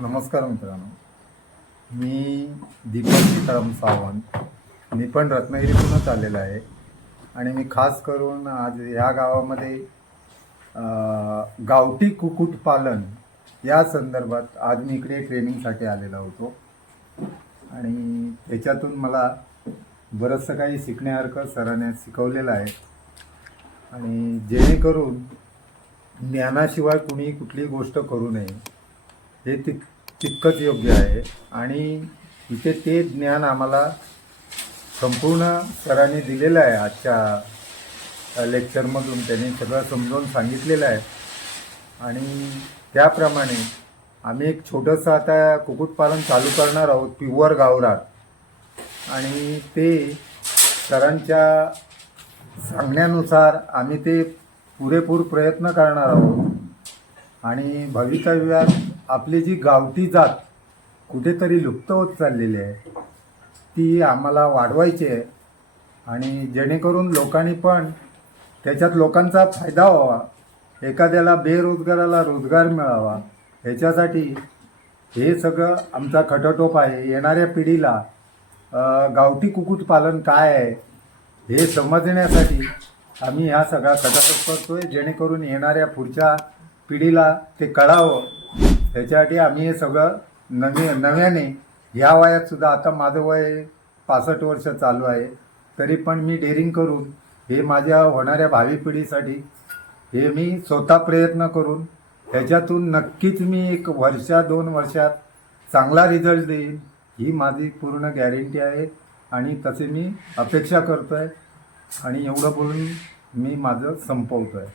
नमस्कार मित्रांनो, मी दीपक सीताराम सावंत. मी पण रत्नागिरीतूनच आलेलो आहे आणि मी खास करून आज ह्या गावामध्ये गावठी कुक्कुटपालन या संदर्भात आज मी इकडे ट्रेनिंगसाठी आलेलो होतो आणि त्याच्यातून मला बरंचसं काही शिकण्यासारखं सरांनी शिकवलेलं आहे आणि जेणेकरून ज्ञानाशिवाय कुणी कुठली गोष्ट करू नये हे तितकंच योग्य आहे. आणि इथे ते ज्ञान आम्हाला संपूर्ण सरांनी दिलेलं आहे. आजच्या लेक्चरमधून त्यांनी सगळं समजावून सांगितलेलं आहे आणि त्याप्रमाणे आम्ही एक छोटंसं आता कुक्कुटपालन चालू करणार आहोत, प्युअर गावरान. आणि ते सरांच्या सांगण्यानुसार आम्ही ते पुरेपूर प्रयत्न करणार आहोत आणि भवितव्यात आपली जी गावठी जात कुठेतरी लुप्त होत चाललेली आहे ती आम्हाला वाढवायची आहे आणि जेणेकरून लोकांनी पण त्याच्यात लोकांचा फायदा व्हावा, एखाद्याला बेरोजगाराला रोजगार मिळावा, ह्याच्यासाठी हे सगळं आमचा खटाटोप आहे. येणाऱ्या पिढीला गावठी कुक्कुटपालन काय आहे हे समजण्यासाठी आम्ही ह्या सगळा खटाटोप करतोय, जेणेकरून येणाऱ्या पुढच्या पिढीला ते कळावं. त्याच्यासाठी आम्ही हे सगळं नव्याने ह्या वयातसुद्धा, आता माझं वय 65 वर्ष चालू आहे, तरी पण मी डेअरिंग करून हे माझ्या होणाऱ्या भावी पिढीसाठी हे मी स्वतः प्रयत्न करून ह्याच्यातून नक्कीच मी 1-2 वर्षात चांगला रिझल्ट देईन ही माझी पूर्ण गॅरंटी आहे आणि तसे मी अपेक्षा करतो आहे. आणि एवढं बोलून मी माझं संपवतो आहे.